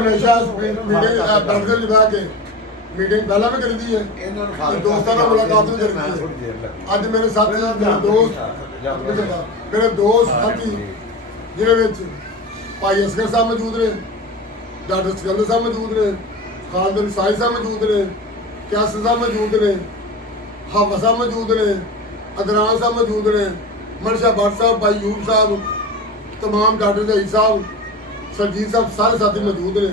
ਹਮੇਸ਼ਾ ਮੀਟਿੰਗ ਦਰਦ ਲਿਵਾ ਕੇ ਮੀਟਿੰਗ ਪਹਿਲਾਂ ਵੀ ਕਰੀਦੀ ਹੈ ਤੇ ਦੋਸਤਾਂ ਨਾਲ ਮੁਲਾਕਾਤ ਵੀ ਕਰੀਦੀ ਹੈ। ਅੱਜ ਮੇਰੇ ਸਾਥੀ ਮੇਰੇ ਦੋਸਤ ਸਾਥੀ ਜਿਹਦੇ ਵਿੱਚ ਭਾਈ ਅਸਗਰ ਸਾਹਿਬ ਮੌਜੂਦ ਨੇ, ਡਾਕਟਰ ਸਿਕੰਦਰ ਸਾਹਿਬ ਮੌਜੂਦ ਨੇ, ਖਾਲਦ ਸਾਈ ਸਾਹਿਬ ਮੌਜੂਦ ਨੇ, ਕਿਆਸਰ ਸਾਹਿਬ ਮੌਜੂਦ ਨੇ, ਹਵਾ ਸਾਹਿਬ ਮੌਜੂਦ ਨੇ, ਅਦਨਾਨ ਸਾਹਿਬ ਮੌਜੂਦ ਨੇ, ਮਨਸ਼ਾ ਭੱਟ ਸਾਹਿਬ, ਭਾਈ ਯੂਬ ਸਾਹਿਬ, तमाम डॉक्टर जही साहब, सरजीत साहब, सारे साथी मौजूद ने।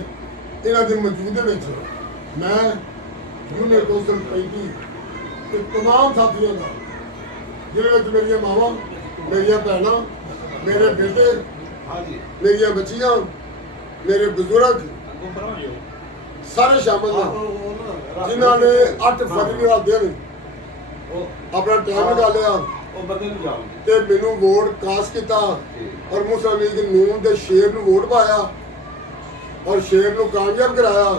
इन्हों के मौजूदे में मैं यूनियन कौंसल पैंती ते तमाम साथियों का जिन्हें मेरिया मावां, मेरिया भैन, मेरे बेटे, मेरिया बच्चियां, मेरे बुजुर्ग सारे शामिल हैं जिन्होंने 8 फरवरी का दिन अपना टाइम निकालिया ਤੇ ਮੈਨੂੰ ਵੋਟ ਕਾਸ ਕੀਤਾ ਔਰ ਮੁਸਲਿਮ ਲੀਗ ਨੂਨ ਦੇ ਸ਼ੇਰ ਨੂੰ ਵੋਟ ਪਾਇਆ ਔਰ ਸ਼ੇਰ ਨੂੰ ਕਾਮਯਾਬ ਕਰਾਇਆ।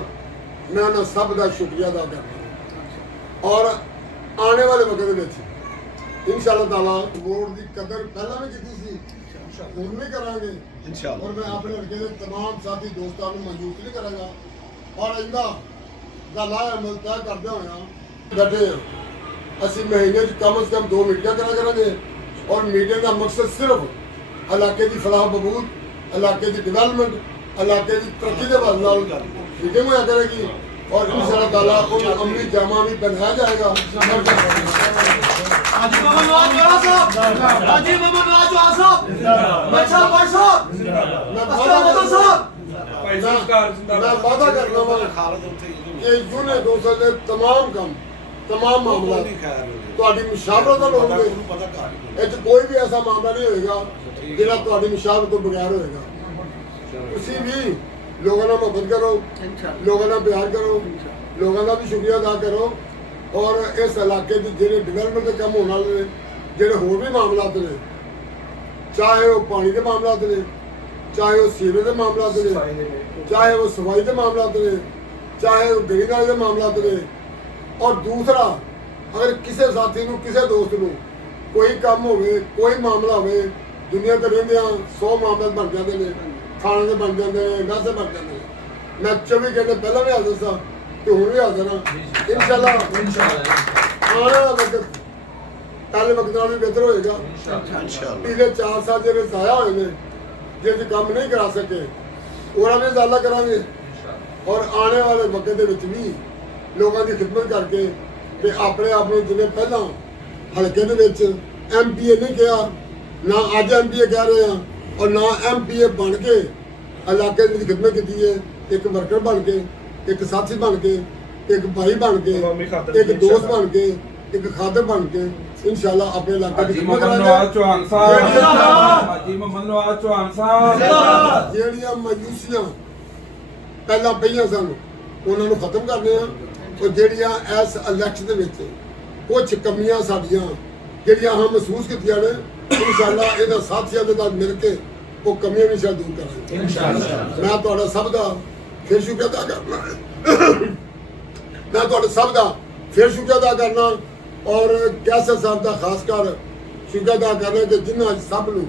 ਮੈਂ ਉਹਨਾਂ ਸਭ ਦਾ ਸ਼ੁਕਰੀਆ ਅਦਾ ਕਰਦਾ ਔਰ ਆਉਣੇ ਵਾਲੇ ਵਕਤ ਦੇ ਵਿੱਚ ਇਨਸ਼ਾਅੱਲਾ ਤਾਲਾ ਵੋਟ ਦੀ ਕਦਰ ਪਹਿਲਾਂ ਵੀ ਕੀਤੀ ਸੀ, ਹੁਣ ਵੀ ਕਰਾਂਗੇ ਇਨਸ਼ਾਅੱਲਾ। ਔਰ ਮੈਂ ਆਪਣੇ ਹਲਕੇ ਦੇ तमाम ਸਾਥੀ ਦੋਸਤਾਂ ਨੂੰ ਮਨਜ਼ੂਰ ਨਹੀਂ ਕਰਾਂਗਾ ਔਰ ਇਹਦਾ ਗੱਲਾਂ ਅਮਲ ਤੈਅ ਕਰਦੇ ਹੋਇਆ ਬੈਠੇ ਹਾਂ। ਅਸੀਂ ਮਹੀਨੇ 'ਚ ਕਮ ਸੇ ਕਮ 2 ਮੀਟਿੰਗਾਂ ਕਰਾ ਕਰਾਂਗੇ ਔਰ ਮੀਟਿੰਗ ਦਾ ਮਕਸਦ ਸਿਰਫ ਇਲਾਕੇ ਦੀ ਫਲਾਹ ਬਹਬੂਦ, ਇਲਾਕੇ ਦੀ ਡਿਵੈਲਪਮੈਂਟ, ਇਲਾਕੇ ਦੀ ਤਰੱਕੀ ਦੇ ਵੱਲ ਨਾਲ ਮੀਟਿੰਗ ਹੋਇਆ ਕਰੇਗੀ ਔਰ ਇਨਸ਼ਾਅੱਲਾ ਤਾਲਾ ਉਹਨੂੰ ਅਮਲੀ ਜਾਮਾ ਵੀ ਬਣਾਇਆ ਜਾਏਗਾ। ਹਾਜੀ ਮੁਹੰਮਦ ਨਵਾਜ਼ ਜਵਾਹਰ ਸਾਹਿਬ, ਹਾਜੀ ਮੁਹੰਮਦ ਨਵਾਜ਼ ਜਵਾਹਰ ਸਾਹਿਬ, ਬੱਚਾ ਭੱਟ ਸਾਹਿਬ, ਅਸਲਾਮ ਸਾਹਿਬ, मैं वादा करता हूँ कि यूनियन कौंसल के तमाम काम तमाम मामला ਤੁਹਾਡੀ ਮੁਸ਼ਾਵਰਤ ਨਾਲ ਹੋਣਗੇ। ਇਹ 'ਚ ਕੋਈ ਵੀ ਐਸਾ ਮਾਮਲਾ ਨਹੀਂ ਹੋਏਗਾ ਜਿਹੜਾ ਤੁਹਾਡੀ ਮੁਸ਼ਾਵਰਤ ਤੋਂ ਬਗੈਰ ਹੋਏਗਾ। ਤੁਸੀਂ ਵੀ ਲੋਕਾਂ ਨਾਲ ਮੁਹੱਬਤ ਕਰੋ, ਲੋਕਾਂ ਨਾਲ ਪਿਆਰ ਕਰੋ, ਲੋਕਾਂ ਦਾ ਵੀ ਸ਼ੁਕਰੀਆ ਅਦਾ ਕਰੋ ਔਰ ਇਸ ਇਲਾਕੇ ਦੀ ਜਿਹੜੇ ਡਿਵੈਲਪਮੈਂਟ ਦੇ ਕੰਮ ਹੋਣ ਵਾਲੇ ਨੇ, ਜਿਹੜੇ ਹੋਰ ਵੀ ਮਾਮਲਾਤ ਨੇ, ਚਾਹੇ ਉਹ ਪਾਣੀ ਦੇ ਮਾਮਲਾਤ ਨੇ, ਚਾਹੇ ਉਹ ਸੀਵਰੇਜ ਦੇ ਮਾਮਲਾਤ ਨੇ, ਚਾਹੇ ਉਹ ਸਫਾਈ ਦੇ ਮਾਮਲਾਤ ਨੇ, ਚਾਹੇ ਉਹ ਗਲੀ ਨਾਲੇ ਦੇ ਮਾਮਲਾਤ ਨੇ। ਔਰ ਦੂਸਰਾ, ਅਗਰ ਕਿਸੇ ਸਾਥੀ ਨੂੰ, ਕਿਸੇ ਦੋਸਤ ਨੂੰ ਕੋਈ ਕੰਮ ਹੋਵੇ, ਕੋਈ ਮਾਮਲਾ ਹੋਵੇ, ਦੁਨੀਆ ਤੇ ਰਹਿੰਦਿਆਂ 100 ਮਾਮਲੇ ਬਣ ਜਾਂਦੇ ਨੇ, ਥਾਣੇ ਦੇ ਬਣ ਜਾਂਦੇ ਨੇ, ਨਾਸੇ ਬਣ ਜਾਂਦੇ ਨੇ। ਮੈਂ 24 ਘੰਟੇ ਪਹਿਲਾਂ ਵੀ ਹਾਜ਼ਰ ਸਾਂ ਤੇ ਹੁਣ ਵੀ ਹਾਜ਼ਰ ਹਾਂ ਇਨਸ਼ਾਅੱਲਾ। ਆਉਣ ਵਾਲਾ ਵਕਤ ਪਹਿਲੇ ਵਕਤ ਨਾਲ ਵੀ ਬਿਹਤਰ ਹੋਏਗਾ ਇਨਸ਼ਾਅੱਲਾ। ਪਿਛਲੇ 4 ਸਾਲ ਜਿਹੜੇ ਜ਼ਾਇਆ ਹੋਏ ਨੇ, ਜਿਹਦੇ ਕੰਮ ਨਹੀਂ ਕਰਾ ਸਕੇ, ਉਹਨਾਂ ਵੀ ਜ਼ਾਲਾ ਕਰਾਂਗੇ ਔਰ ਆਉਣੇ ਵਾਲੇ ਵਕਤ ਦੇ ਵਿੱਚ ਵੀ ਲੋਕਾਂ ਦੀ ਖਿਦਮਤ ਕਰਕੇ ਤੇ ਆਪਣੇ ਆਪ ਨੂੰ ਜਿਵੇਂ ਪਹਿਲਾਂ ਹਲਕੇ ਦੇ ਵਿੱਚ MPA ਨਹੀਂ ਕਿਹਾ, ਨਾ ਅੱਜ MPA ਕਹਿ ਰਹੇ ਆ ਔਰ ਨਾ MPA ਬਣ ਕੇ ਇਲਾਕੇ ਦੀ ਖਿਦਮਤ ਕੀਤੀ ਹੈ। ਇੱਕ ਵਰਕਰ ਬਣ ਕੇ, ਇੱਕ ਸਾਥੀ ਬਣ ਕੇ, ਇੱਕ ਭਾਈ ਬਣ ਕੇ, ਇੱਕ ਦੋਸਤ ਬਣ ਕੇ, ਇੱਕ ਖਾਦਰ ਬਣ ਕੇ ਇਨਸ਼ਾਅੱਲਾ ਆਪਣੇ ਇਲਾਕੇ ਦੀ ਖਿਦਮਤ ਕਰਾਂਗੇ। ਚੌਹਾਨ ਸਾਹਿਬ, ਹਾਜੀ ਮੁਹੰਮਦ ਨਵਾਜ਼ ਚੌਹਾਨ ਸਾਹਿਬ, ਜਿਹੜੀਆਂ ਮਾਯੂਸੀਆਂ ਪਹਿਲਾਂ ਪਈਆਂ ਸਨ ਉਹਨਾਂ ਨੂੰ ਖਤਮ ਕਰਨੇ ਆ ਔਰ ਜਿਹੜੀਆਂ ਇਸ ਇਲੈਕਸ਼ਨ ਦੇ ਵਿੱਚ ਕੁਝ ਕਮੀਆਂ ਸਾਡੀਆਂ ਜਿਹੜੀਆਂ ਹਾਂ ਮਹਿਸੂਸ ਕੀਤੀਆਂ ਨੇ, ਇਨਸ਼ਾਅੱਲਾ ਇਹਦਾ ਸਾਥੀਆਂ ਦੇ ਨਾਲ ਮਿਲ ਕੇ ਉਹ ਕਮੀਆਂ ਵੀ ਸ਼ਾਇਦ ਦੂਰ ਕਰਾਂਗੇ ਇਨਸ਼ਾਅੱਲਾ। ਮੈਂ ਤੁਹਾਡਾ ਸਭ ਦਾ ਫਿਰ ਸ਼ੁਕਰੀਆ ਅਦਾ ਕਰਨਾ ਮੈਂ ਤੁਹਾਡੇ ਸਭ ਦਾ ਫਿਰ ਸ਼ੁਕਰੀਆ ਅਦਾ ਕਰਨਾ ਔਰ ਕੈਸਰ ਸਾਹਿਬ ਦਾ ਖਾਸ ਕਰ ਸ਼ੁਕਰੀਆ ਅਦਾ ਕਰਨਾ ਕਿ ਜਿਨ੍ਹਾਂ ਸਭ ਨੂੰ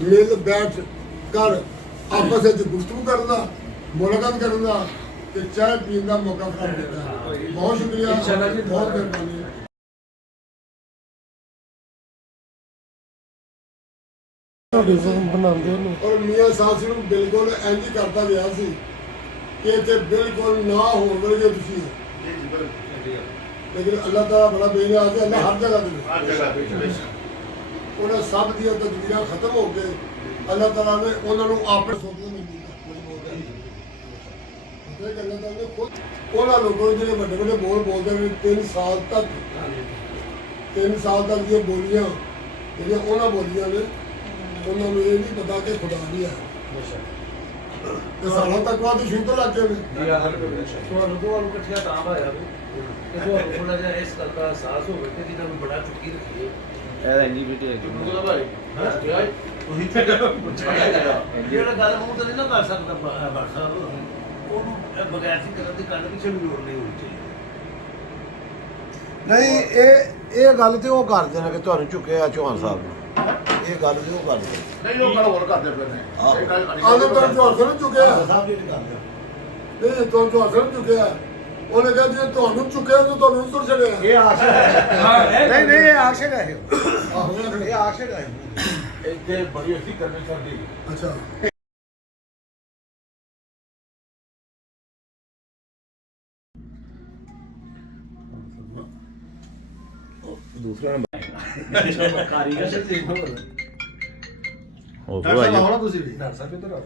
ਮਿਲ ਬੈਠ ਕਰ ਆਪਸ ਵਿੱਚ ਗੁਫ਼ਤਗੂ ਕਰਨ ਦਾ, ਮੁਲਾਕਾਤ ਕਰਨ ਦਾ ਤੇ ਚਾਹ ਪੀਣ ਦਾ ਮੌਕਾ ਫਰਾਹਮ ਕੀਤਾ। ਬਹੁਤ ਸ਼ੁਕਰੀਆ, ਬਹੁਤ ਮਿਹਰਬਾਨੀ। ਬਣਾਉਂਦੇ ਨੇ ਔਰ ਮੀਆਂ ਸਾਹਿਬ ਨੂੰ ਬਿਲਕੁਲ ਇੰਝ ਹੀ ਕਰਦਾ ਗਿਆ ਸੀ ਕਿ ਇੱਥੇ ਬਿਲਕੁਲ ਨਾ ਹੋਣ ਵਰਗੇ ਤੁਸੀਂ ਲੇਕਿਨ ਅੱਲਾਹ ਤਾਲਾ ਬੜਾ ਬੇਨਿਆਜ਼ ਹੈ। ਅੱਲਾਹ ਹਰ ਜਗ੍ਹਾ ਤੇ ਉਹਨਾਂ ਸਭ ਦੀਆਂ ਤਦਬੀਰਾਂ ਖਤਮ ਹੋ ਕੇ ਅੱਲਾਹ ਤਾਲਾ ਨੇ ਉਹਨਾਂ ਨੂੰ ਆਪਣੇ ਸੋਚਣ ਨਹੀਂ ਦਿੱਤਾ। ਉਹਨਾਂ ਲੋਕਾਂ ਜਿਹੜੇ ਵੱਡੇ ਵੱਡੇ ਬੋਲ ਬੋਲਦੇ ਨੇ 3 ਸਾਲ ਤੱਕ ਦੀਆਂ ਬੋਲੀਆਂ ਜਿਹੜੀਆਂ ਉਹਨਾਂ ਬੋਲੀਆਂ ਨੇ, ਉਹਨਾਂ ਨੂੰ ਇਹ ਨਹੀਂ ਪਤਾ ਕਿ ਖੁਦਾ ਵੀ ਹੈ ਤੇ ਸਾਲਾਂ ਤੱਕ ਬਾਅਦ ਸ਼ੁਰੂ ਤੋਂ ਲੱਗ ਗਏ ਨੇ। ਤੁਹਾਨੂੰ ਦੋਵਾਂ ਨੂੰ ਇਕੱਠਿਆਂ ਤਾਂ ਆਇਆ ਵੀ ਕਿ ਤੁਹਾਨੂੰ ਥੋੜਾ ਜਿਹਾ ਇਸ ਗੱਲ ਦਾ ਅਹਿਸਾਸ ਹੋਵੇ ਕਿ ਜਿਹਨਾਂ ਨੂੰ ਬੜਾ ਚੁੱਕੀ ਰੱਖੀਏ ਇਹ ਐਨਜੀਪੀਟੀ ਹੈ ਮੁਗਲਾ ਭਾਈ ਹਾਂ ਉਹੀ ਤੇ ਜਿਹੜਾ ਗੱਲ ਮੂੰਹ ਤੇ ਨਹੀਂ ਨਾ ਕਰ ਸਕਦਾ ਬਾਠ ਸਾਹਿਬ, ਉਹਨੂੰ ਬਗੈਰ ਸੀ ਕਰਨ ਦੀ ਕੰਨ ਪਿੱਛੇ ਵੀ ਲੋੜ ਨਹੀਂ ਹੋਣੀ ਚਾਹੀਦੀ। ਨਹੀਂ ਇਹ ਗੱਲ ਤੇ ਉਹ ਕਰਦੇ ਨੇ ਕਿ ਤੁਹਾਨੂੰ ਚੁੱਕਿਆ ਚੌਹਾਨ ਸਾਹਿਬ ਨੂੰ, ਇਹ ਗੱਲ ਤੇ ਉਹ ਕਰਦੇ ਨਹੀਂ ਉਹ ਗੱਲ ਹੋਰ ਕਰਦੇ ਪਏ ਨੇ। ਆਲੇ ਤਾਂ ਚੌਹਾਨ ਸਾਹਿਬ ਚੁੱਕਿਆ ਸਾਹਿਬ ਜੀ ਨਹੀਂ ਕਰਦੇ ਨਹੀਂ ਤੁਹਾਨੂੰ ਚੌਹਾਨ ਸਾਹਿਬ ਚੁੱਕਿਆ ਉਹਨੇ ਕਿਹਾ ਜੇ ਤੁਹਾਨੂੰ ਚੁੱਕਿਆ ਤਾਂ ਤੁਹਾਨੂੰ ਸੁਰ ਛੜਿਆ ਇਹ ਆਸ਼ਕ ਹੈ ਨਹੀਂ ਨਹੀਂ ਇਹ ਆਸ਼ਕ ਹੈ ਆਹੋ ਇਹ ਆਸ਼ਕ ਹੈ ਇੱਥੇ ਬੜੀ ਅੱਛੀ ਕਰਨੀ ਚਾਹੀਦੀ ਅੱਛਾ ਕਾਰੀਗਰ ਤੇ ਹੋ ਡਾਕਟਰ ਸਾਹਿਬ ਆਉਣਾ ਤੁਸੀਂ ਵੀ ਡਾਕਟਰ ਸਾਹਿਬ ਇੱਧਰ ਆਓ